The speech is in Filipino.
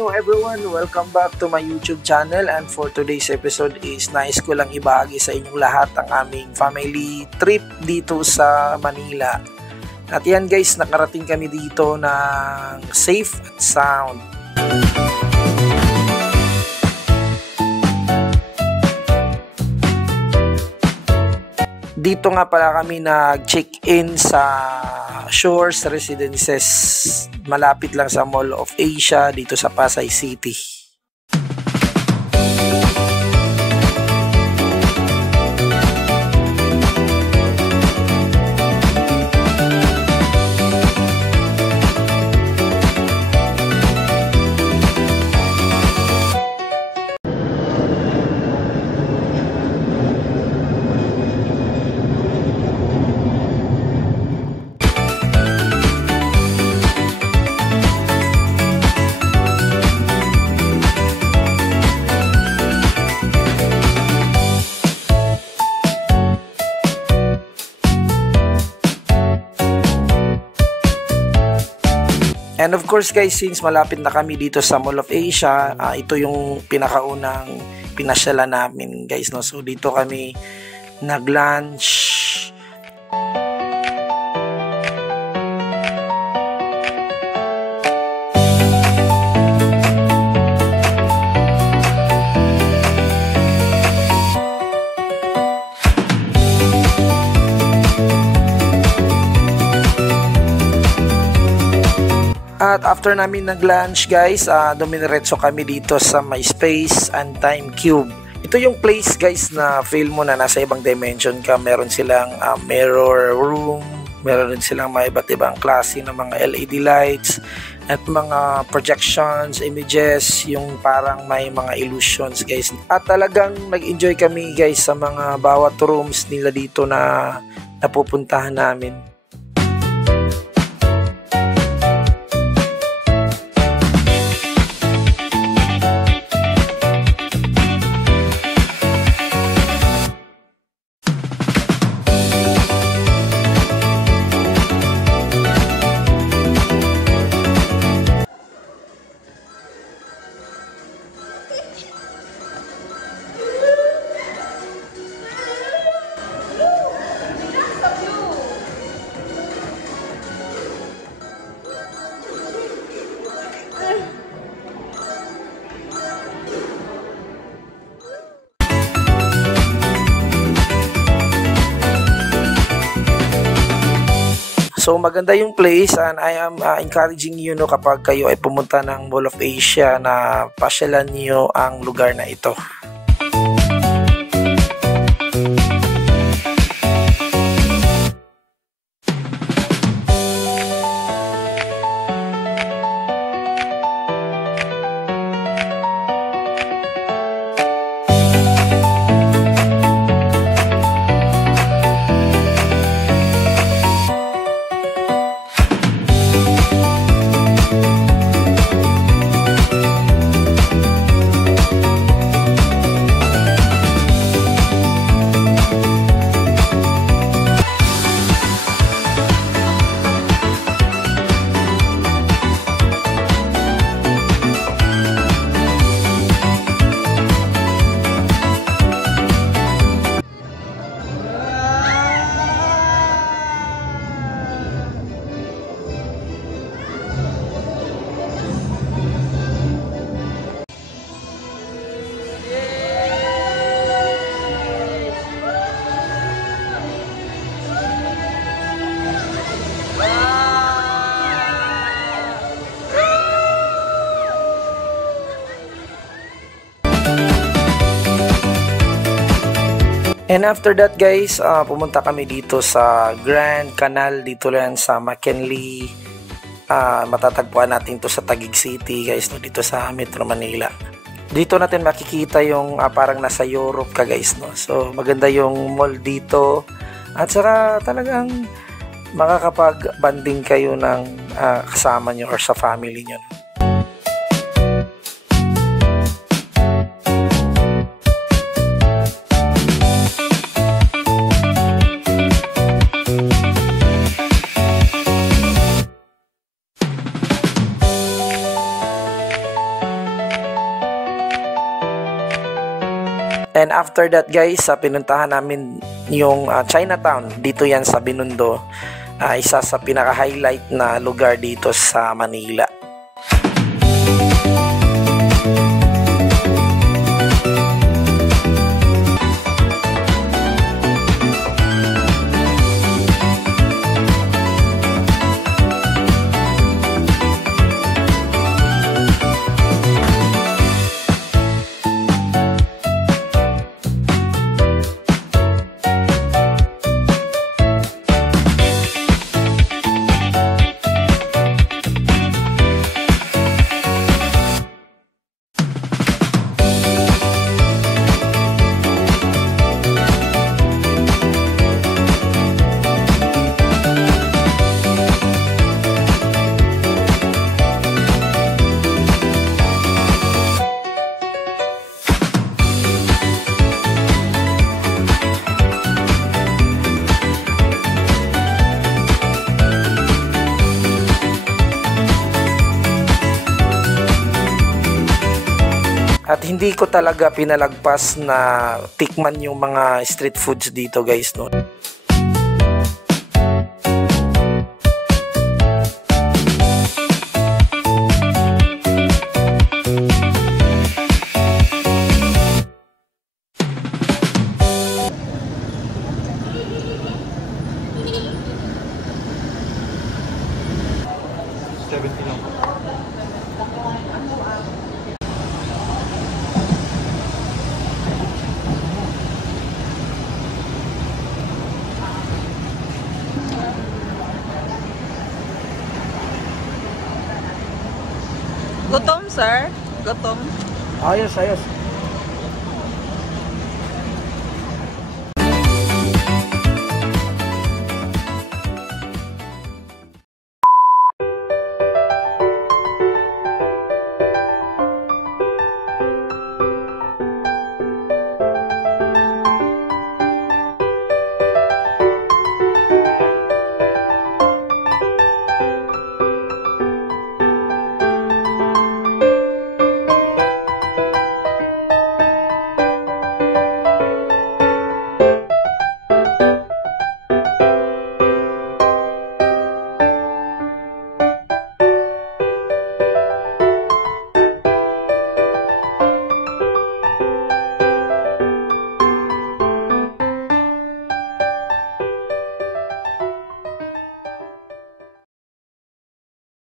Hello everyone, welcome back to my YouTube channel, and for today's episode is nais ko lang ibahagi sa inyong lahat ang aming family trip dito sa Manila. At yan guys, nakarating kami dito ng safe at sound. Dito nga pala kami nag-check-in sa Shores Residences, malapit lang sa Mall of Asia dito sa Pasay City. And of course guys, since malapit na kami dito sa Mall of Asia, ito yung pinakaunang pinasyala namin guys, no? So dito kami nag-lunch. At after namin nag-lunch guys, dumiretso kami dito sa My Space and Time Cube. Ito yung place guys na feel mo na nasa ibang dimension ka. Meron silang mirror room, meron din silang mga iba't ibang klase ng mga LED lights at mga projections, images, yung parang may mga illusions guys. At talagang nag-enjoy kami guys sa mga bawat rooms nila dito na napupuntahan namin. So maganda yung place, and I am encouraging you no, kapag kayo ay pumunta ng Mall of Asia na pasyalan niyo ang lugar na ito. And after that guys, pumunta kami dito sa Grand Canal, dito lang sa McKinley. Matatagpuan natin to sa Taguig City guys, no, dito sa Metro Manila. Dito natin makikita yung parang nasa Europe ka guys, no. So maganda yung mall dito, at saka talagang makakapag-banding kayo ng kasama nyo or sa family nyo. Then after that guys, pinuntahan namin yung Chinatown. Dito yan sa Binondo. Isa sa pinaka-highlight na lugar dito sa Manila. At hindi ko talaga pinalagpas na tikman yung mga street foods dito guys, no. Gutom, sir? Gutom? Ayos.